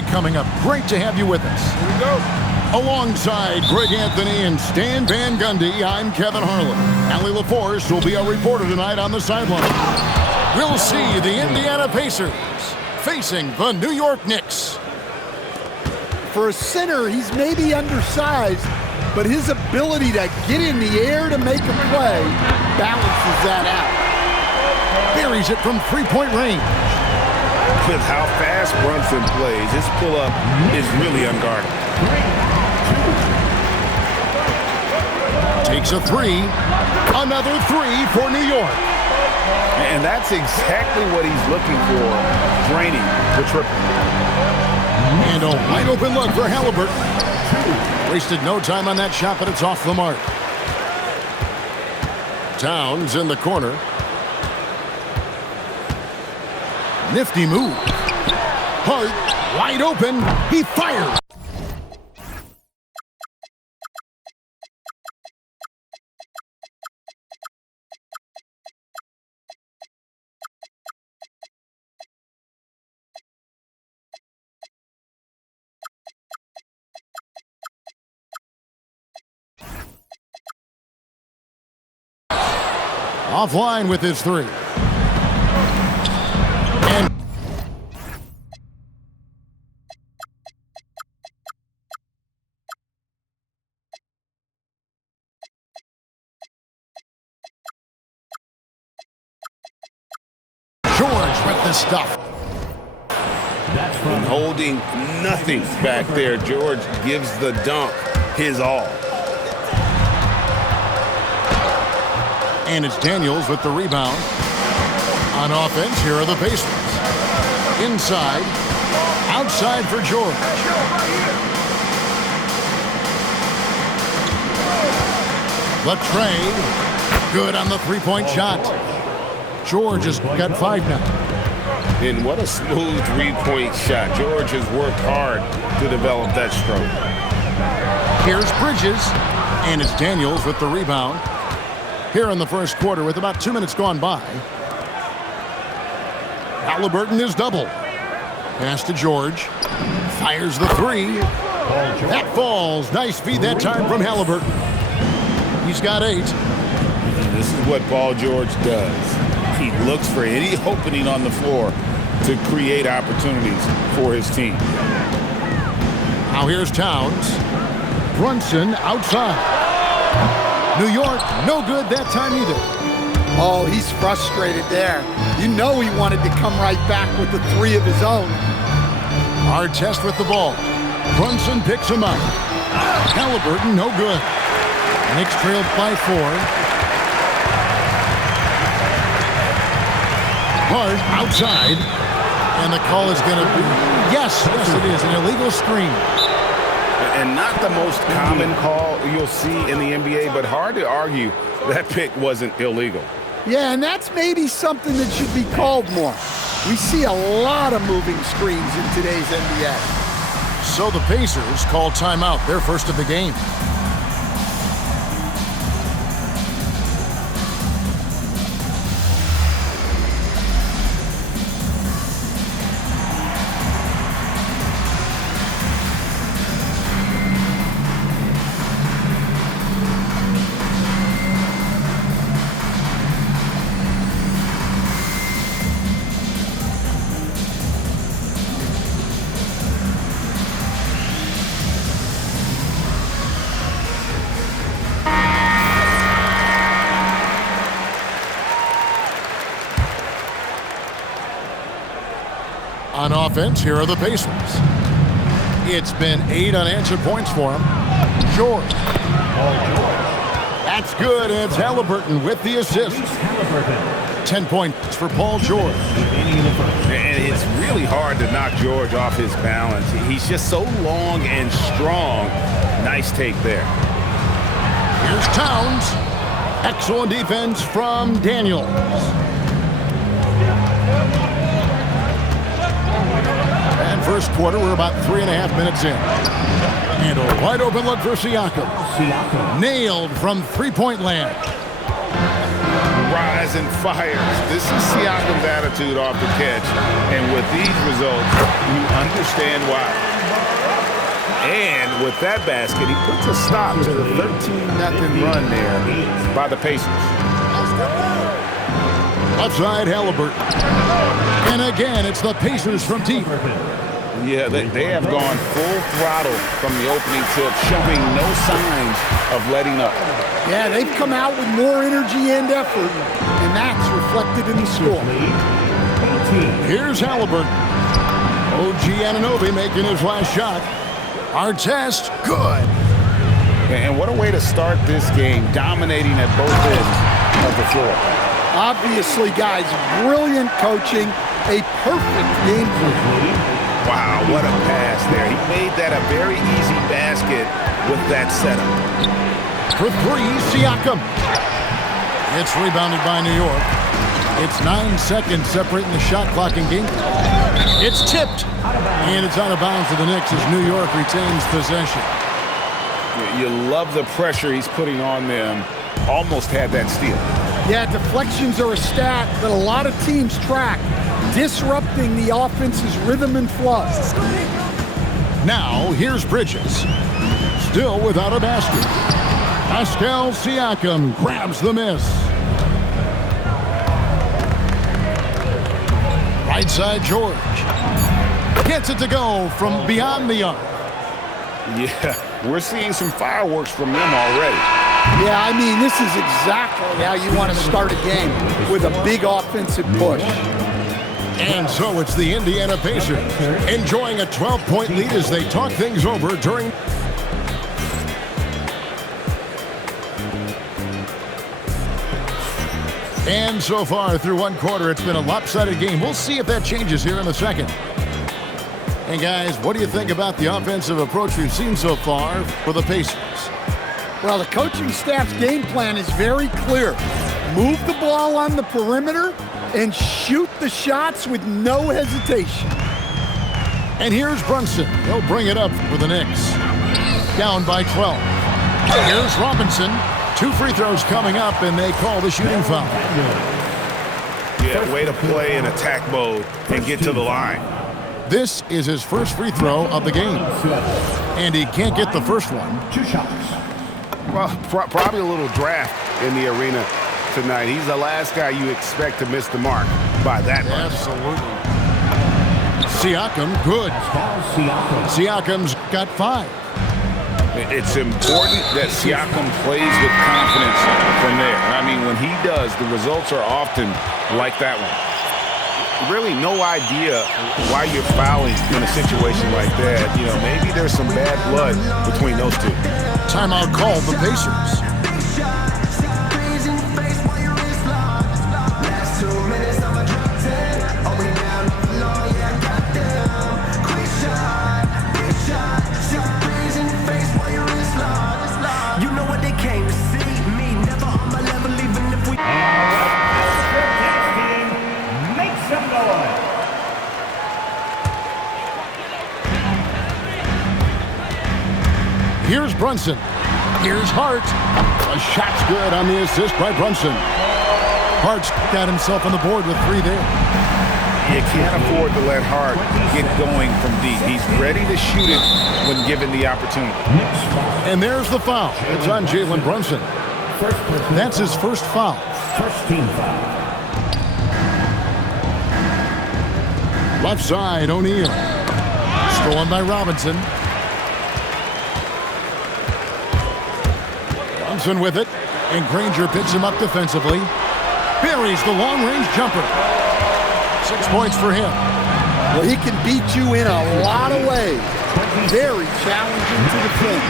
Coming up, great to have you with us. Here we go. Alongside Greg Anthony and Stan Van Gundy, I'm Kevin Harlan. Allie LaForce will be our reporter tonight on the sideline. We'll see the Indiana Pacers facing the New York Knicks. For a center, he's maybe undersized, but his ability to get in the air to make a play balances that out. Buries it from three-point range. With how fast Brunson plays, his pull-up is really unguarded. Takes a three. Another three for New York. And that's exactly what he's looking for, draining the triple. And a wide open look for Halliburton. Wasted no time on that shot, but it's off the mark. Towns in the corner. Nifty move. Hart, wide open. He fires. Offline with his three. And George with the stuff. And holding nothing back there, George gives the dunk his all. And it's Daniels with the rebound. On offense, here are the Pacers. Inside, outside for George. The trade, good on the three-point shot. George has got five now. And what a smooth three-point shot. George has worked hard to develop that stroke. Here's Bridges, and it's Daniels with the rebound. Here in the first quarter with about 2 minutes gone by. Halliburton is double. Pass to George. Fires the three. That falls. Nice feed that time from Halliburton. He's got 8. This is what Paul George does. He looks for any opening on the floor to create opportunities for his team. Now here's Towns. Brunson outside. New York, no good that time either. Oh, he's frustrated there. You know he wanted to come right back with the three of his own. Hard test with the ball. Brunson picks him up. Halliburton, no good. Knicks trailed by 4. Hart outside. And the call is going to be, yes, it is, an illegal screen. And not the most common call you'll see in the NBA, but hard to argue that pick wasn't illegal. Yeah, and that's maybe something that should be called more. We see a lot of moving screens in today's NBA. So the Pacers call timeout, their first of the game. On offense, here are the Pacers. It's been 8 unanswered points for him. George. That's good, and it's Halliburton with the assist. 10 points for Paul George. And it's really hard to knock George off his balance. He's just so long and strong. Nice take there. Here's Towns. Excellent defense from Daniels. And first quarter, we're about 3.5 minutes in. And a wide open look for Siakam. Nailed from three-point land. rise and fires. This is Siakam's attitude off the catch. And with these results, you understand why. And with that basket, he puts a stop to the 13-0 run there by the Pacers. Left side, Halliburton. And again, it's the Pacers from deep. Yeah, they have gone full throttle from the opening tip, showing no signs of letting up. Yeah, they've come out with more energy and effort, and that's reflected in the score. Here's Halliburton. OG Anunoby making his last shot. Artest, good. And what a way to start this game, dominating at both ends of the floor. Obviously, guys, brilliant coaching, a perfect game plan. Wow, what a pass there. He made that a very easy basket with that setup. For three, Siakam. It's rebounded by New York. It's 9 seconds separating the shot clock and game. It's tipped, and it's out of bounds to the Knicks as New York retains possession. You love the pressure he's putting on them. Almost had that steal. Yeah, deflections are a stat that a lot of teams track, disrupting the offense's rhythm and flow. Now, here's Bridges. Still without a basket. Pascal Siakam grabs the miss. Right side, George. Gets it to go from beyond the arc. Yeah, we're seeing some fireworks from them already. Yeah, I mean, this is exactly how you want to start a game, with a big offensive push. And so it's the Indiana Pacers enjoying a 12-point lead as they talk things over during... And so far through one quarter, it's been a lopsided game. We'll see if that changes here in the second. And guys, what do you think about the offensive approach we've seen so far for the Pacers? Well, the coaching staff's game plan is very clear. Move the ball on the perimeter and shoot the shots with no hesitation. And here's Brunson. He'll bring it up for the Knicks. Down by 12. Here's Robinson. 2 free throws coming up, and they call the shooting foul. Yeah, way to play in attack mode and get to the line. This is his first free throw of the game. And he can't get the first one. 2 shots. Well, probably a little draft in the arena tonight. He's the last guy you expect to miss the mark by that much. Absolutely. Siakam, good. Siakam's got 5. It's important that Siakam plays with confidence from there. I mean, when he does, the results are often like that one. Really no idea why you're fouling in a situation like that. You know, maybe there's some bad blood between those two. Timeout called the Pacers. You know what they came to see, me never on my level, even if we... Make some noise. Here's Brunson. Here's Hart. A shot's good on the assist by Brunson. Hart's got himself on the board with 3 there. You can't afford to let Hart get going from deep. He's ready to shoot it when given the opportunity. And there's the foul. It's on Jalen Brunson. That's his first foul. First team foul. Left side, O'Neal. Stolen by Robinson. Brunson with it. And Granger picks him up defensively. Buries the long-range jumper. 6 points for him. Well, he can beat you in a lot of ways. Very challenging to defend.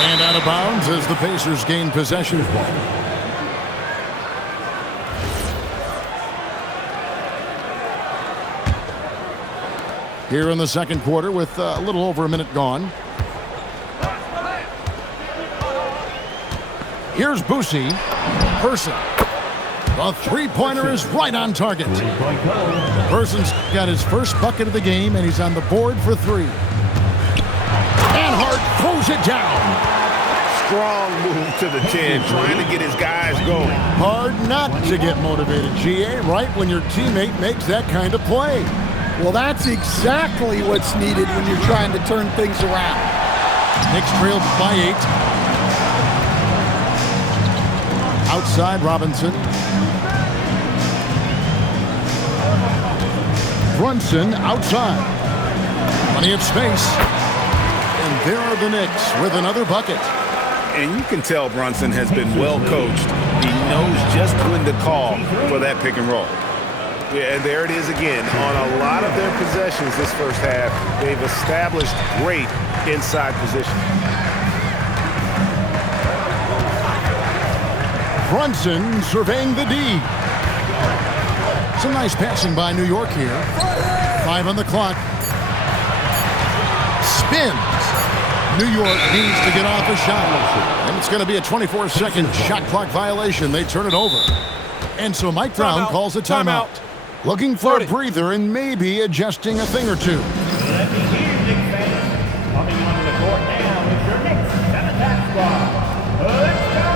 And out of bounds as the Pacers gain possession. Here in the second quarter with a little over a minute gone. Here's Boosie. Person. The three-pointer is right on target. Person's got his first bucket of the game, and he's on the board for 3. And Hart throws it down. strong move to the 10, trying to get his guys going. Hard not to get motivated, GA, right when your teammate makes that kind of play. Well, that's exactly what's needed when you're trying to turn things around. Knicks trailed by 8. Outside, Robinson. Brunson outside. Plenty of space. And there are the Knicks with another bucket. And you can tell Brunson has been well coached. He knows just when to call for that pick and roll. Yeah, and there it is again. On a lot of their possessions this first half, they've established great inside position. Brunson surveying the D. Some nice passing by New York here. 5 on the clock. Spins. New York needs to get off a shot. And it's going to be a 24-second shot clock violation. They turn it over. And so Mike Brown calls a timeout. Looking for a breather and maybe adjusting a thing or two. Let me hear you, Knicks fans. Coming onto the court now is your Knicks 7th half squad. Let's go!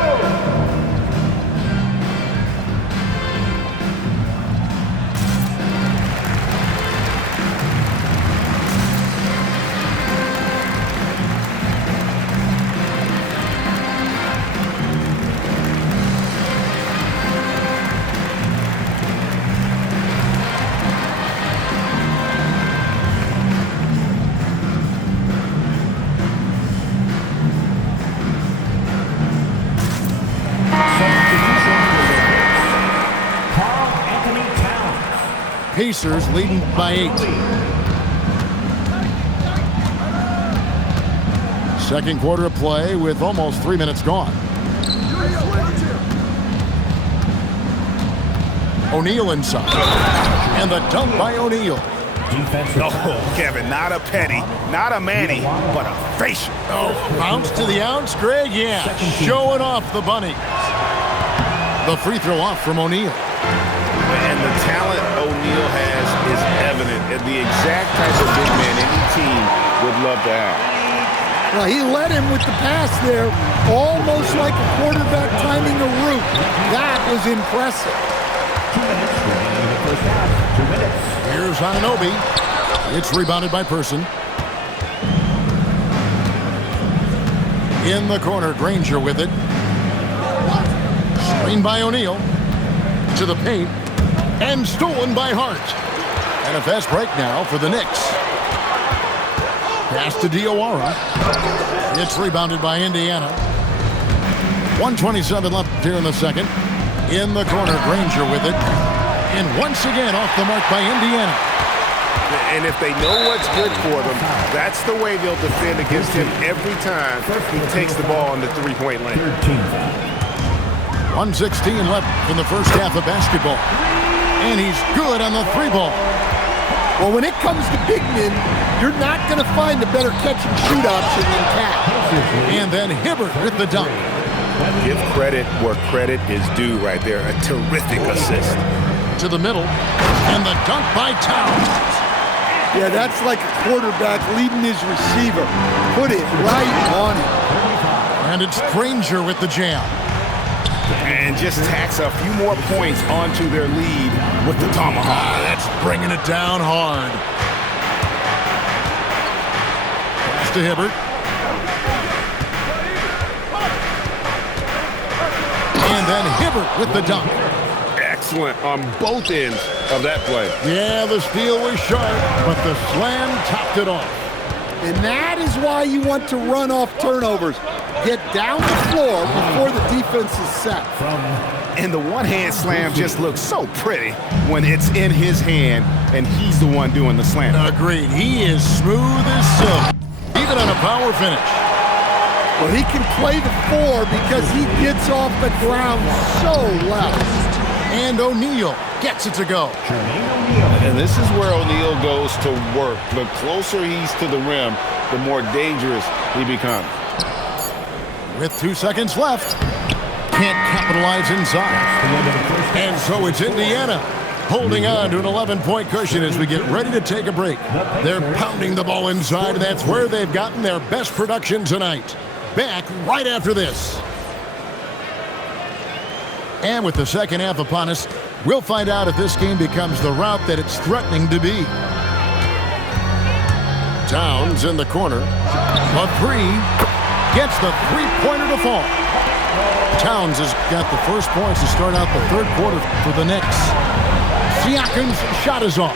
Pacers leading by 8. Second quarter of play with almost 3 minutes gone. O'Neal inside. And the dunk by O'Neal. Oh, Kevin, not a penny, not a Manny, but a facial. Oh, bounce to the ounce, Greg? Yeah, showing off the bunny. The free throw off from O'Neal. And the talent O'Neal has is evident, and the exact type of big man any team would love to have. Well, he led him with the pass there, almost like a quarterback timing a route. That was impressive. 2 minutes remaining in the first half. 2 minutes. Here's Anunoby. It's rebounded by Person. In the corner, Granger with it. Screen by O'Neal. To the paint. And stolen by Hart. And a fast break now for the Knicks. Pass to Diawara. It's rebounded by Indiana. 1:27 left here in the second. In the corner, Granger with it. And once again off the mark by Indiana. And if they know what's good for them, that's the way they'll defend against him every time he takes the ball in the three-point lane. 1:16 left in the first half of basketball. And he's good on the 3-ball. Well, when it comes to big men, you're not going to find a better catch-and-shoot option than Cat. And then Hibbert with the dunk. Give credit where credit is due right there. A terrific assist. To the middle. And the dunk by Towns. Yeah, that's like a quarterback leading his receiver. Put it right on him. And it's Granger with the jam. And just tacks a few more points onto their lead with the tomahawk. That's bringing it down hard. Pass to Hibbert. And then Hibbert with the dunk. Excellent on both ends of that play. Yeah, the steal was sharp, but the slam topped it off. And that is why you want to run off turnovers. Get down the floor before the defense is set. And the one-hand slam just looks so pretty when it's in his hand and he's the one doing the slam. Agreed. He is smooth as silk, even on a power finish. Well, he can play the 4 because he gets off the ground so well. And O'Neal gets it to go. And this is where O'Neal goes to work. The closer he's to the rim, the more dangerous he becomes. With 2 seconds left. Can't capitalize inside. And so it's Indiana holding on to an 11-point cushion as we get ready to take a break. They're pounding the ball inside, and that's where they've gotten their best production tonight. back right after this. And with the second half upon us, we'll find out if this game becomes the rout that it's threatening to be. Towns in the corner. A three. Gets the three-pointer to fall. Towns has got the first points to start out the third quarter for the Knicks. Siakam's shot is off.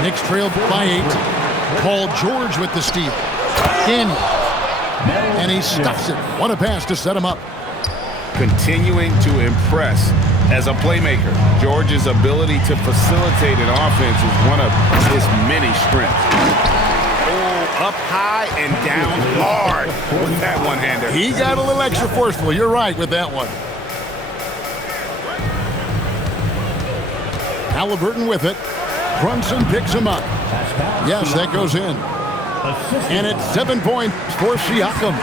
Knicks trailed by 8. Paul George with the steal. Daniels. And he stuffs it. What a pass to set him up. Continuing to impress as a playmaker. George's ability to facilitate an offense is one of his many strengths. Oh, up high and down hard with that one-hander. He got a little extra forceful. You're right with that one. Halliburton with it. Brunson picks him up. Yes, that goes in. And it's 7 points for Siakam.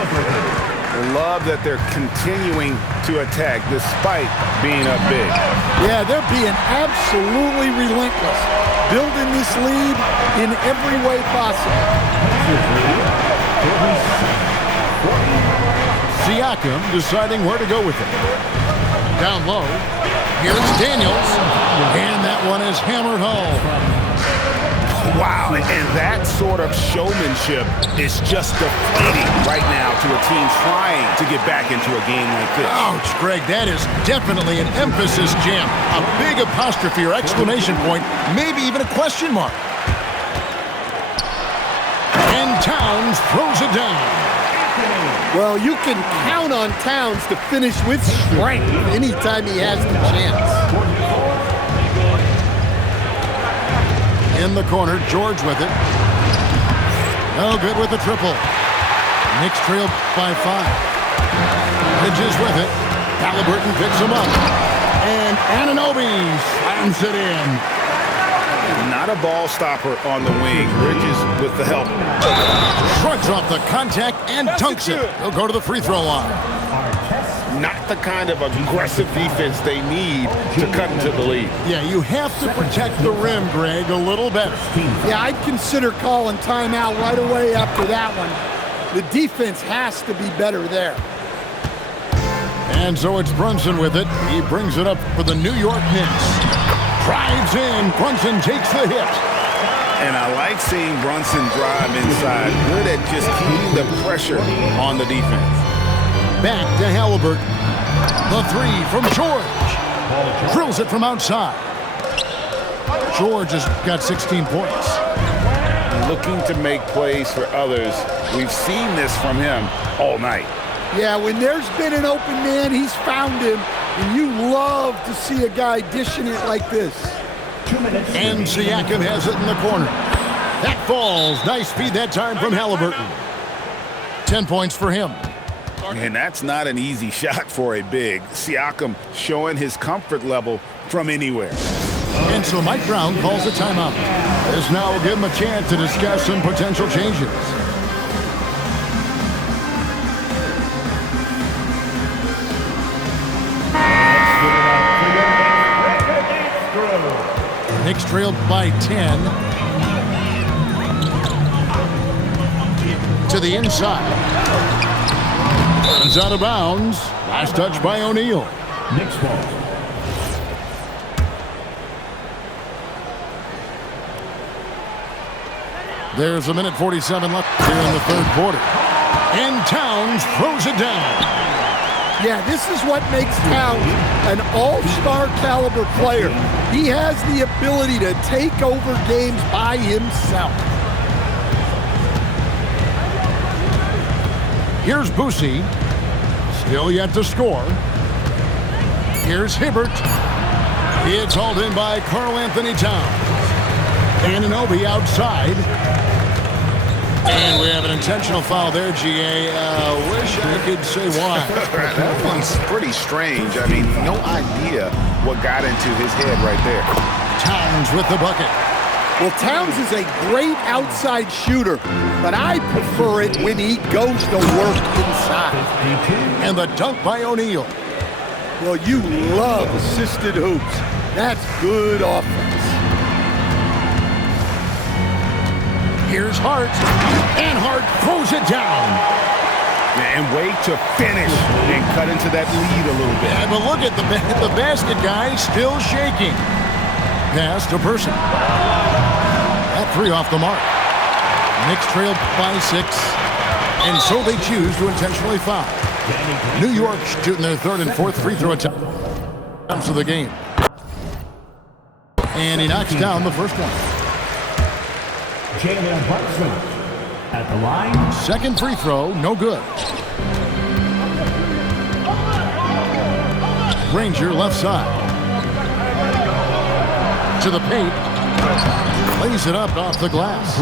Love that they're continuing to attack despite being up big. Yeah, they're being absolutely relentless, building this lead in every way possible. Siakam deciding where to go with it. Down low. Here's Daniels. And that one is hammered home. Wow, and that sort of showmanship is just deflating right now to a team trying to get back into a game like this. Ouch, Greg, that is definitely an emphasis jam. A big apostrophe or exclamation point, maybe even a question mark. And Towns throws it down. Well, you can count on Towns to finish with strength anytime he has the chance. In the corner, George with it. No good with the triple. Knicks trail by 5. Bridges with it. Halliburton picks him up. And Anunoby slams it in. Not a ball stopper on the wing. Bridges with the help. Shrugs off the contact and dunks it. He'll go to the free throw line. Not the kind of aggressive defense they need to cut into the lead. Yeah, you have to protect the rim, Greg, a little better. Yeah, I'd consider calling timeout right away after that one. The defense has to be better there. And so it's Brunson with it. He brings it up for the New York Knicks. Drives in. Brunson takes the hit. And I like seeing Brunson drive inside. Good at just keeping the pressure on the defense. Back to Halliburton. The three from George. Drills it from outside. George has got 16 points. Looking to make plays for others. We've seen this from him all night. Yeah, when there's been an open man, he's found him. And you love to see a guy dishing it like this. And Siakam has it in the corner. That falls. Nice feed that time from Halliburton. 10 points for him. And that's not an easy shot for a big. Siakam showing his comfort level from anywhere. And so Mike Brown calls a timeout. This now will give him a chance to discuss some potential changes. Knicks trailed by 10. To the inside. It's out of bounds. Last touch by O'Neal. Knicks ball. There's 1:47 left here in the third quarter. And Towns throws it down. Yeah, this is what makes Towns an all-star caliber player. He has the ability to take over games by himself. Here's Boosie. Still yet to score. Here's Hibbert. It's hauled in by Karl Anthony Towns. Anunoby outside. And we have an intentional foul there, GA. Wish I could say why. That one's pretty strange. I mean, no idea what got into his head right there. Towns with the bucket. Well, Towns is a great outside shooter, but I prefer it when he goes to work inside. And the dunk by O'Neal. Well, you love assisted hoops. That's good offense. Here's Hart. And Hart throws it down. And way to finish and cut into that lead a little bit. Yeah, but look at the basket guy still shaking. Pass to Person. That three off the mark. Knicks trailed by 6, and so they choose to intentionally foul. New York shooting their third and fourth free throw attempts of the game. And he knocks down the first one. Jalen Brunson at the line. Second free throw, no good. Granger left side. To the paint. Lays it up off the glass.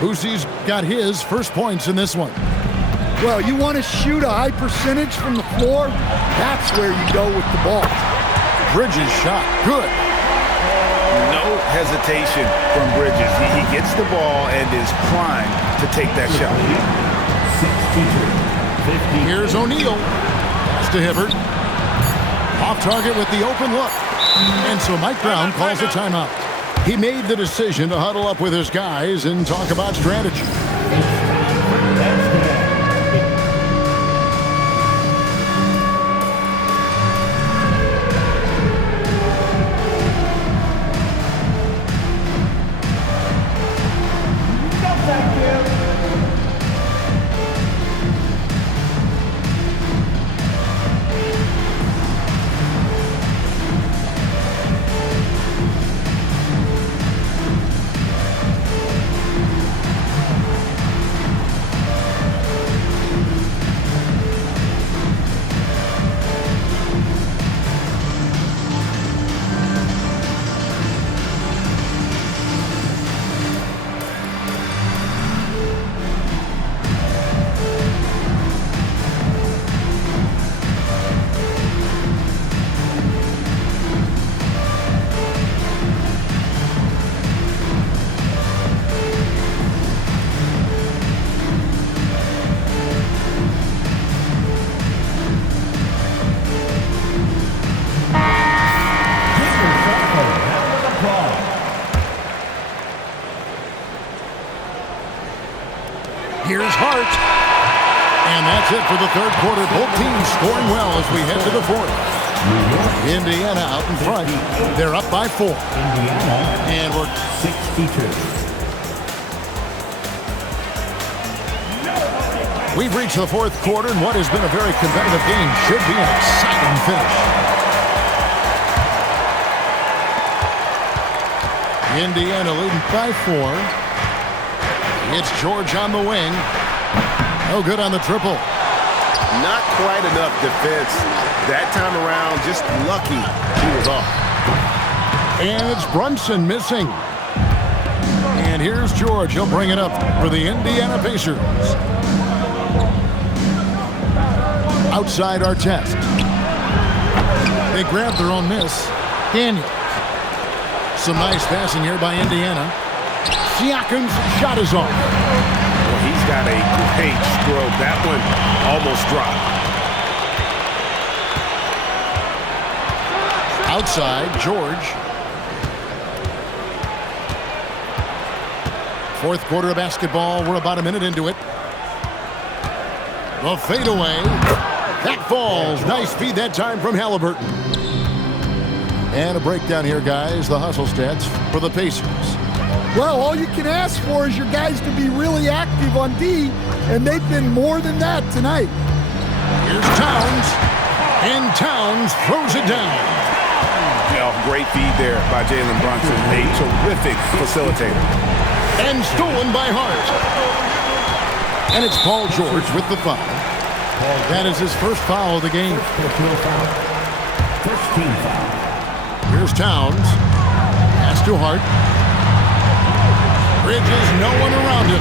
Boosie's got his first points in this one. Well, you want to shoot a high percentage from the floor? That's where you go with the ball. Bridges shot, good. No hesitation from Bridges. He gets the ball and is primed to take that shot. 62. Here's O'Neal. Pass to Hibbert. Off target with the open look. And so Mike Brown calls a timeout. He made the decision to huddle up with his guys and talk about strategy. Here's Hart. And that's it for the third quarter. Both teams scoring well as we head to the fourth. Indiana out in front. They're up by 4. Indiana. And we're 62. We've reached the fourth quarter, and what has been a very competitive game should be an exciting finish. Indiana leading by 4. It's George on the wing. No good on the triple. Not quite enough defense. That time around, just lucky he was off. And it's Brunson missing. And here's George. He'll bring it up for the Indiana Pacers. Outside Artest. They grab their own miss. Daniels. Some nice passing here by Indiana. Siakam's shot is off. Well, he's got a great stroke. That one almost dropped. Outside, George. Fourth quarter of basketball. We're about a minute into it. The fadeaway. That falls. Nice feed that time from Halliburton. And a breakdown here, guys. The hustle stats for the Pacers. Well, all you can ask for is your guys to be really active on D, and they've been more than that tonight. Here's Towns, and Towns throws it down. Great feed there by Jalen Brunson. A terrific facilitator. And stolen by Hart. And it's Paul George with the foul. That is his first foul of the game. First team foul. Here's Towns. Pass to Hart. Bridges, no one around him.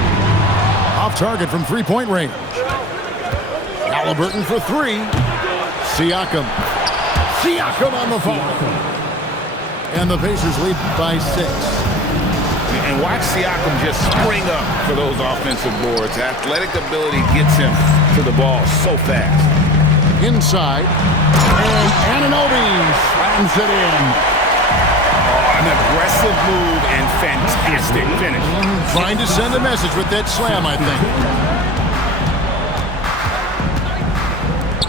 Off target from three-point range. Halliburton for 3. Siakam. Siakam on the foul. And the Pacers lead by 6. And watch Siakam just spring up for those offensive boards. Athletic ability gets him to the ball so fast. Inside. And Anunoby slams it in. An aggressive move and fantastic finish. Trying to send a message with that slam, I think.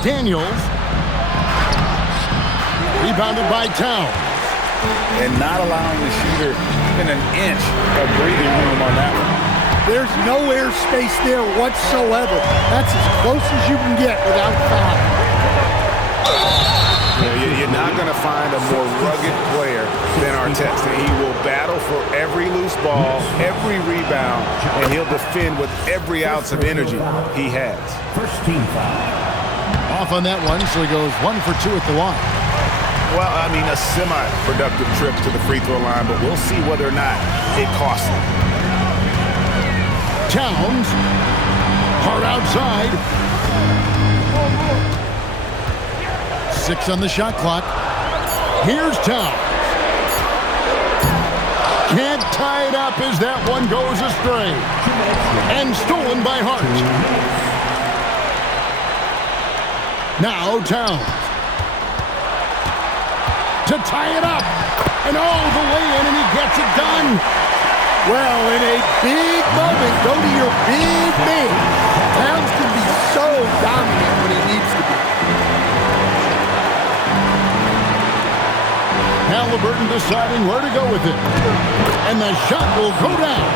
Daniels. Rebounded by Towns. And not allowing the shooter even an inch of breathing room on that one. There's no airspace there whatsoever. That's as close as you can get without fouling. You're not going to find a more rugged player than Arteta. He will battle for every loose ball, every rebound, and he'll defend with every ounce of energy he has. First team foul. Off on that one, so he goes 1 for 2 at the line. Well, I mean, a semi-productive trip to the free throw line, but we'll see whether or not it costs him. Towns. Hard outside. 6 on the shot clock. Here's Towns. Can't tie it up as that one goes astray. And stolen by Hart. Now Towns. To tie it up. And the way in, and he gets it done. Well, in a big moment, go to your big man. Towns can be so dominant when he needs to be. Halliburton deciding where to go with it. And the shot will go down.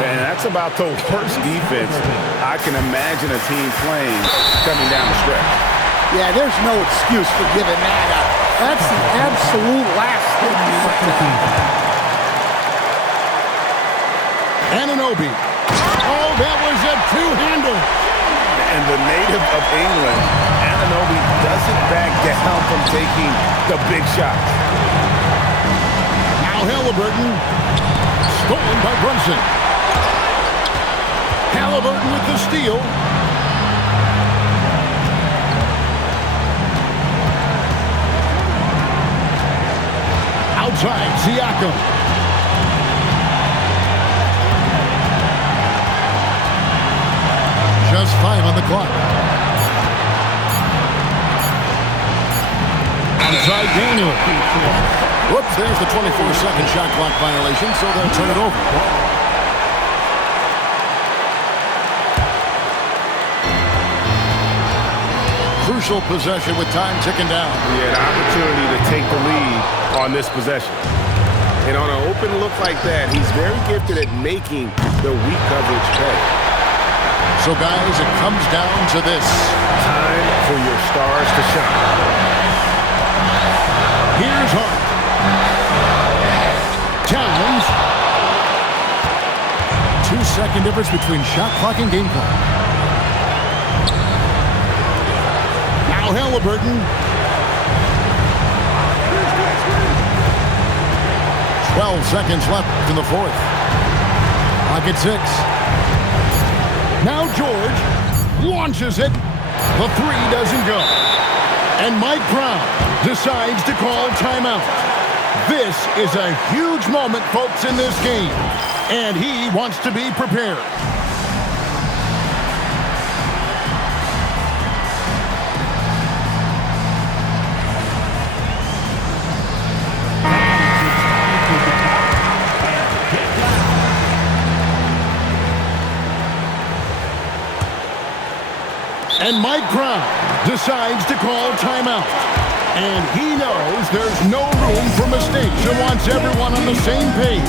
And that's about the worst defense I can imagine a team playing coming down the stretch. Yeah, there's no excuse for giving that up. That's the absolute last thing you want to do. Anunoby. Oh, that was a two-hander. And the native of England, Anunoby doesn't back down from taking the big shots. Now Halliburton. Stolen by Brunson. Halliburton with the steal. Outside, Siakam. Just 5 on the clock. Outside, Daniel. Whoops, there's the 24-second shot clock violation, so they'll turn it over. Crucial possession with time ticking down. He had an opportunity to take the lead on this possession. And on an open look like that, he's very gifted at making the weak coverage pay. So, guys, it comes down to this. Time for your stars to shine. Here's Hart. Towns. 2-second difference between shot clock and game clock. Now Halliburton. 12 seconds left in the fourth. Clock at 6. Now George launches it. The three doesn't go. And Mike Brown decides to call timeout. This is a huge moment, folks, in this game. And he wants to be prepared. And Mike Brown decides to call timeout. And he knows there's no room for mistakes and wants everyone on the same page.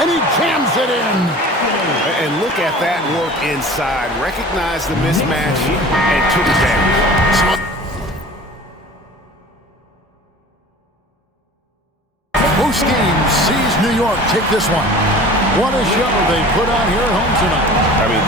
And he jams it in. And look at that work inside. Recognize the mismatch and took advantage. Most games sees New York take this one. What a show they put on here at home tonight. I mean,